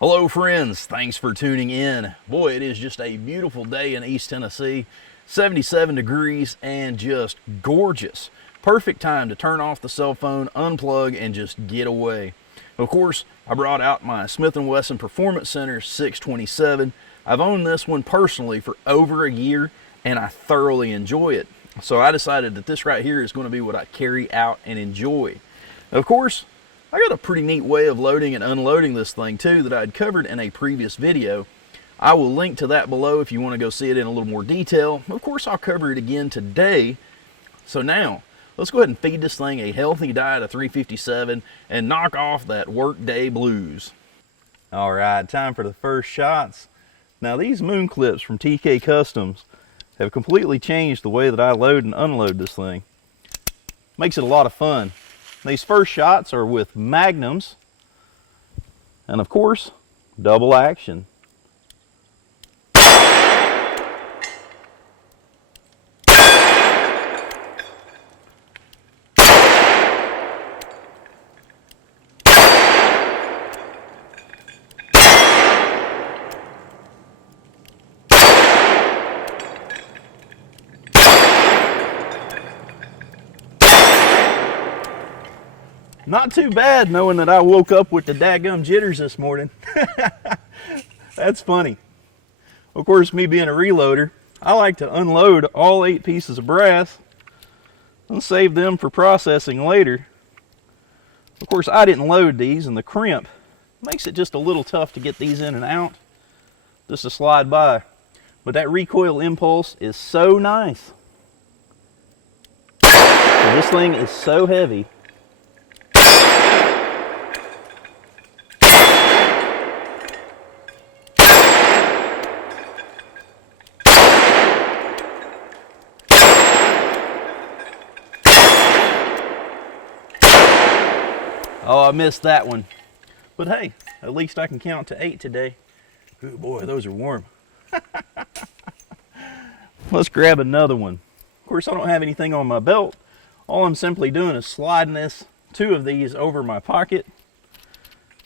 Hello friends, thanks for tuning in. Boy, it is just a beautiful day in East Tennessee. 77 degrees and just gorgeous. Perfect time to turn off the cell phone, unplug, and just get away. Of course, I brought out my Smith & Wesson Performance Center 627. I've owned this one personally for over a year and I thoroughly enjoy it. So I decided that this right here is going to be what I carry out and enjoy. Of course, I got a pretty neat way of loading and unloading this thing too that I'd covered in a previous video. I will link to that below if you want to go see it in a little more detail. Of course, I'll cover it again today. So now, let's go ahead and feed this thing a healthy diet of 357 and knock off that workday blues. All right, time for the first shots. Now these moon clips from TK Customs have completely changed the way that I load and unload this thing. Makes it a lot of fun. These first shots are with magnums, and of course, double action. Not too bad knowing that I woke up with the dadgum jitters this morning. That's funny. Of course, me being a reloader, I like to unload all 8 pieces of brass and save them for processing later. Of course, I didn't load these, and the crimp makes it just a little tough to get these in and out, just to slide by. But that recoil impulse is so nice. And this thing is so heavy. Oh, I missed that one. But hey, at least I can count to 8 today. Ooh, boy, those are warm. Let's grab another one. Of course, I don't have anything on my belt. All I'm simply doing is sliding 2 of these over my pocket.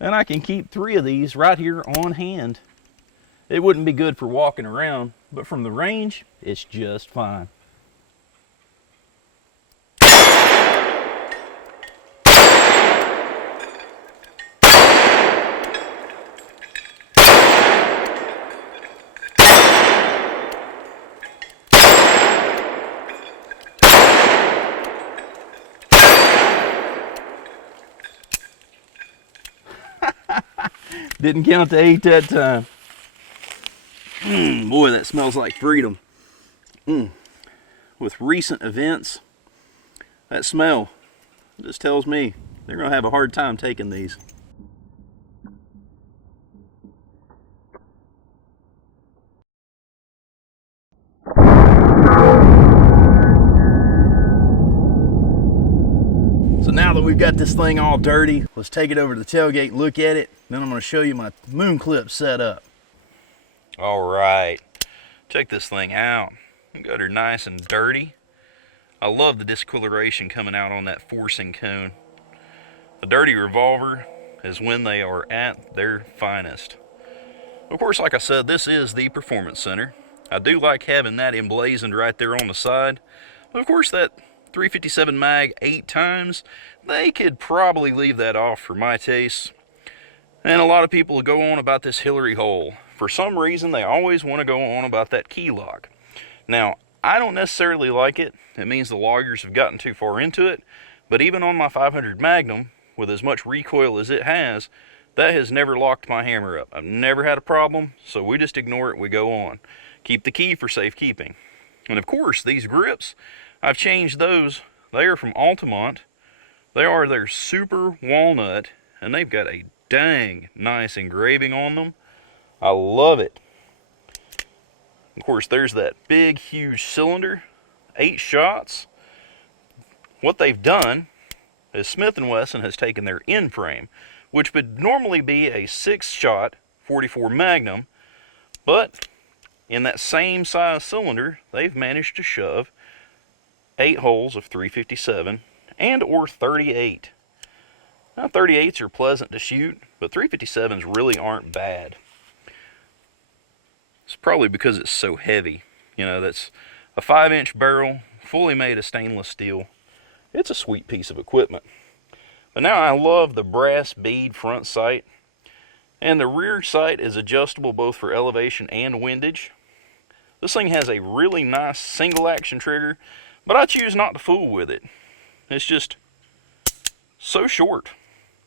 And I can keep 3 of these right here on hand. It wouldn't be good for walking around, but from the range, it's just fine. Didn't count to 8 that time. Boy, that smells like freedom. With recent events, that smell just tells me they're going to have a hard time taking these. So now that we've got this thing all dirty, let's take it over to the tailgate, look at it, then I'm going to show you my moon clip set up. All right, check this thing out. Got her nice and dirty. I love the discoloration coming out on that forcing cone. The dirty Revolver is when they are at their finest. Of course, like I said, this is the Performance Center. I do like having that emblazoned right there on the side. But of course, that 357 mag 8 times, they could probably leave that off for my taste. And a lot of people go on about this Hillary hole. For some reason, they always want to go on about that key lock. Now, I don't necessarily like it. It means the loggers have gotten too far into it. But even on my 500 Magnum, with as much recoil as it has, that has never locked my hammer up. I've never had a problem, so we just ignore it, we go on. Keep the key for safekeeping. And of course, these grips, I've changed those. They are from Altamont. They are their Super Walnut, and they've got a dang nice engraving on them. I love it. Of course, there's that big, huge cylinder, 8 shots. What they've done is Smith & Wesson has taken their end frame, which would normally be a 6-shot 44 Magnum, but in that same size cylinder, they've managed to shove 8 holes of 357 and or 38. Now 38s are pleasant to shoot, but 357s really aren't bad. It's probably because it's so heavy. You know, that's a 5-inch barrel, fully made of stainless steel. It's a sweet piece of equipment. But now I love the brass bead front sight, and the rear sight is adjustable both for elevation and windage. This thing has a really nice single action trigger, but I choose not to fool with it. It's just so short.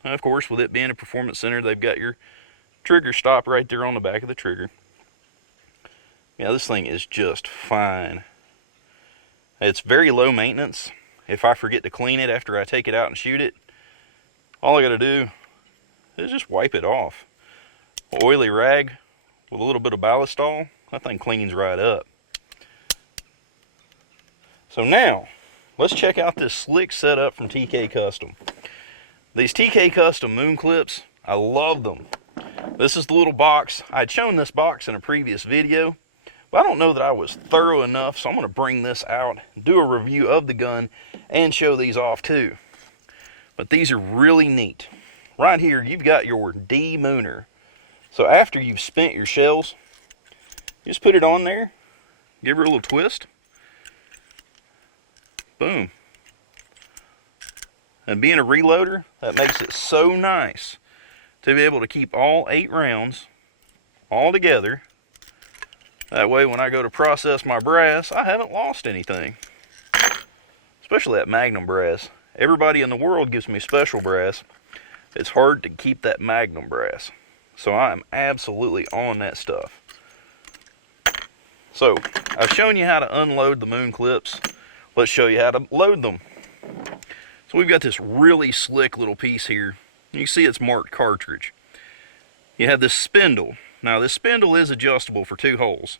And of course, with it being a performance center, they've got your trigger stop right there on the back of the trigger. Yeah, this thing is just fine. It's very low maintenance. If I forget to clean it after I take it out and shoot it, all I gotta do is just wipe it off. An oily rag with a little bit of ballistol, that thing cleans right up. So now, let's check out this slick setup from TK Custom. These TK Custom moon clips, I love them. This is the little box. I'd shown this box in a previous video, but I don't know that I was thorough enough, so I'm going to bring this out, do a review of the gun, and show these off too. But these are really neat. Right here, you've got your D-mooner. So after you've spent your shells, you just put it on there, give her a little twist, boom. And being a reloader, that makes it so nice to be able to keep all 8 rounds all together. That way when I go to process my brass, I haven't lost anything. Especially that Magnum brass. Everybody in the world gives me special brass. It's hard to keep that Magnum brass. So I am absolutely on that stuff. So, I've shown you how to unload the moon clips. Let's show you how to load them. So we've got this really slick little piece here. You can see it's marked cartridge. You have this spindle. Now this spindle is adjustable for 2 holes.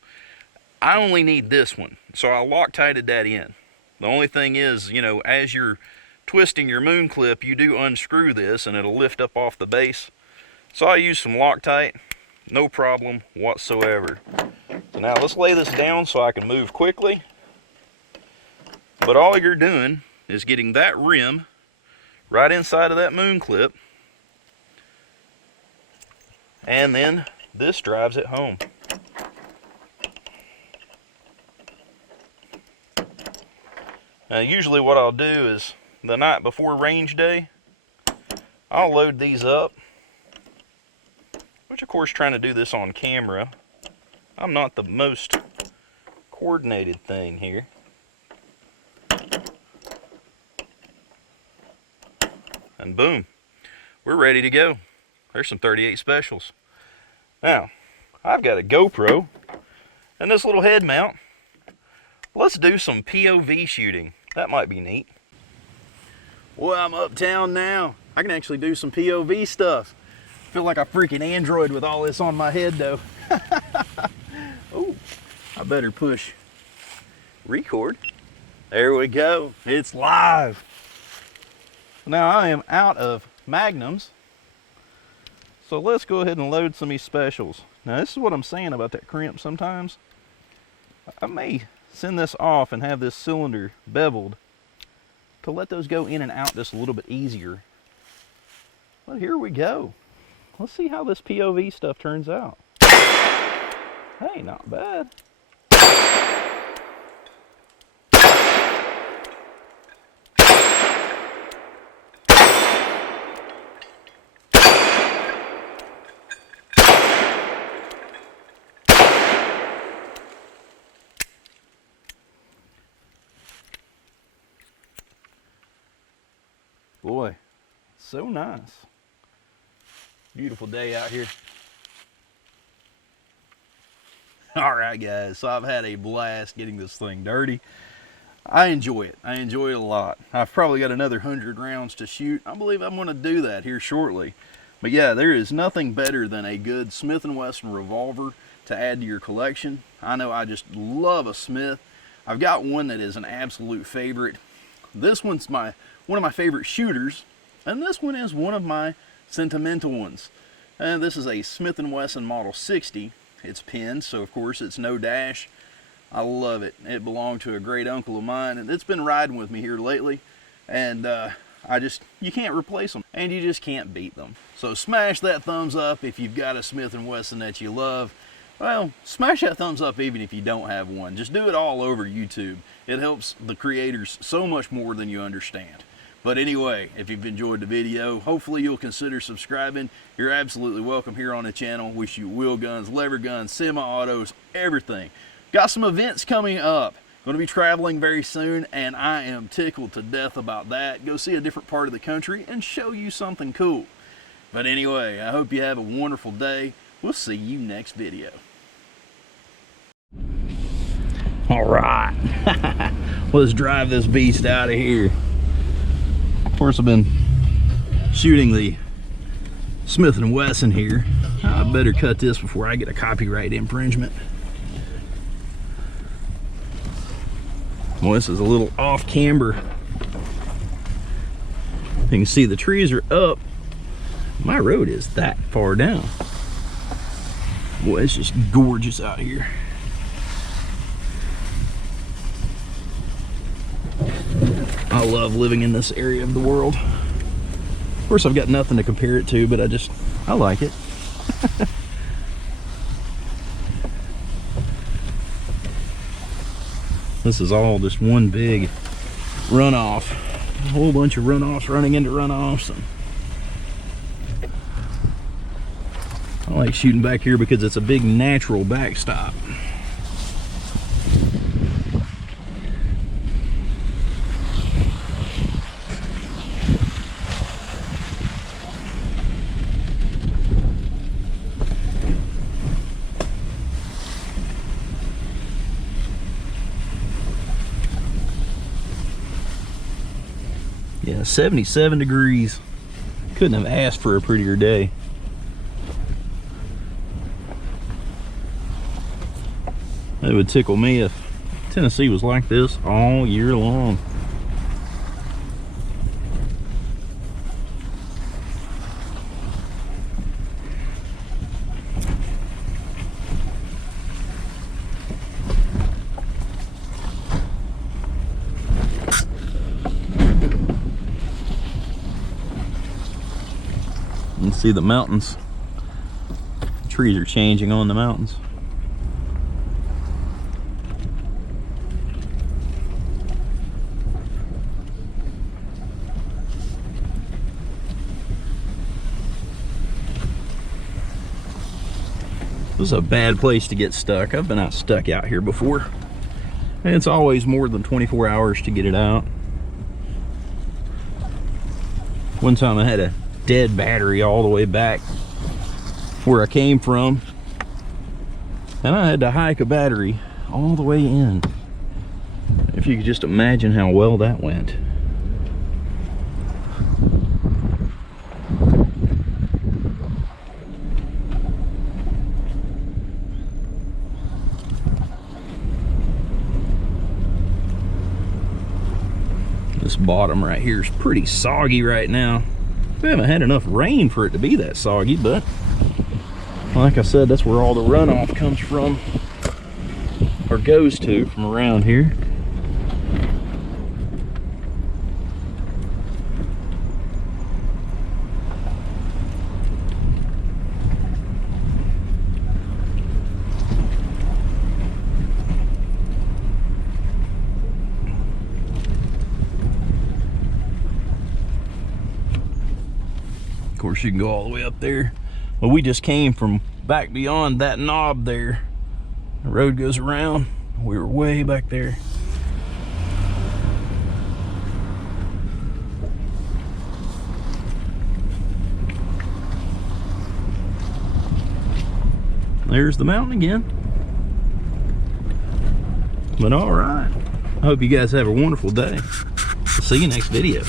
I only need this one, so I Loctited that in. The only thing is, you know, as you're twisting your moon clip, you do unscrew this and it'll lift up off the base. So I use some Loctite, no problem whatsoever. So now let's lay this down so I can move quickly. But all you're doing is getting that rim right inside of that moon clip, and then this drives it home. Now usually what I'll do is the night before range day, I'll load these up, which of course trying to do this on camera, I'm not the most coordinated thing here. And boom, we're ready to go. There's some 38 specials. Now, I've got a GoPro and this little head mount. Let's do some POV shooting. That might be neat. Well, I'm uptown now. I can actually do some POV stuff. Feel like a freaking android with all this on my head though. Oh, I better push record. There we go. It's live. Now I am out of magnums, so let's go ahead and load some of these specials. Now this is what I'm saying about that crimp sometimes. I may send this off and have this cylinder beveled to let those go in and out just a little bit easier. But here we go. Let's see how this POV stuff turns out. Hey, not bad. Boy, so nice. Beautiful day out here. All right, guys, so I've had a blast getting this thing dirty. I enjoy it. I enjoy it a lot. I've probably got another 100 rounds to shoot. I believe I'm going to do that here shortly. But yeah, there is nothing better than a good Smith & Wesson revolver to add to your collection. I know I just love a Smith. I've got one that is an absolute favorite. This one's one of my favorite shooters, and this one is one of my sentimental ones. And this is a Smith & Wesson Model 60. It's pinned, so of course it's no dash. I love it. It belonged to a great uncle of mine, and it's been riding with me here lately. And You can't replace them, and you just can't beat them. So smash that thumbs up if you've got a Smith & Wesson that you love. Well, smash that thumbs up even if you don't have one. Just do it all over YouTube. It helps the creators so much more than you understand. But anyway, if you've enjoyed the video, hopefully you'll consider subscribing. You're absolutely welcome here on the channel. We shoot wheel guns, lever guns, semi-autos, everything. Got some events coming up. Going to be traveling very soon, and I am tickled to death about that. Go see a different part of the country and show you something cool. But anyway, I hope you have a wonderful day. We'll see you next video. All right, let's drive this beast out of here. Of course, I've been shooting the Smith & Wesson here. I better cut this before I get a copyright infringement. Well, this is a little off camber. You can see the trees are up. My road is that far down. Boy, it's just gorgeous out here. I love living in this area of the world. Of course, I've got nothing to compare it to, but I like it. This is all just one big runoff. A whole bunch of runoffs running into runoffs. And I like shooting back here because it's a big natural backstop. Yeah, 77 degrees. Couldn't have asked for a prettier day. It would tickle me if Tennessee was like this all year long. You can see the mountains. The trees are changing on the mountains. This is a bad place to get stuck. I've been stuck out here before. And it's always more than 24 hours to get it out. One time I had a dead battery all the way back where I came from, and I had to hike a battery all the way in. If you could just imagine how well that went. This bottom right here is pretty soggy right now. We haven't had enough rain for it to be that soggy, but like I said, that's where all the runoff comes from, or goes to from around here. Of course, you can go all the way up there. Well, we just came from back beyond that knob there. The road goes around. We were way back there. There's the mountain again. But all right. I hope you guys have a wonderful day. I'll see you next video.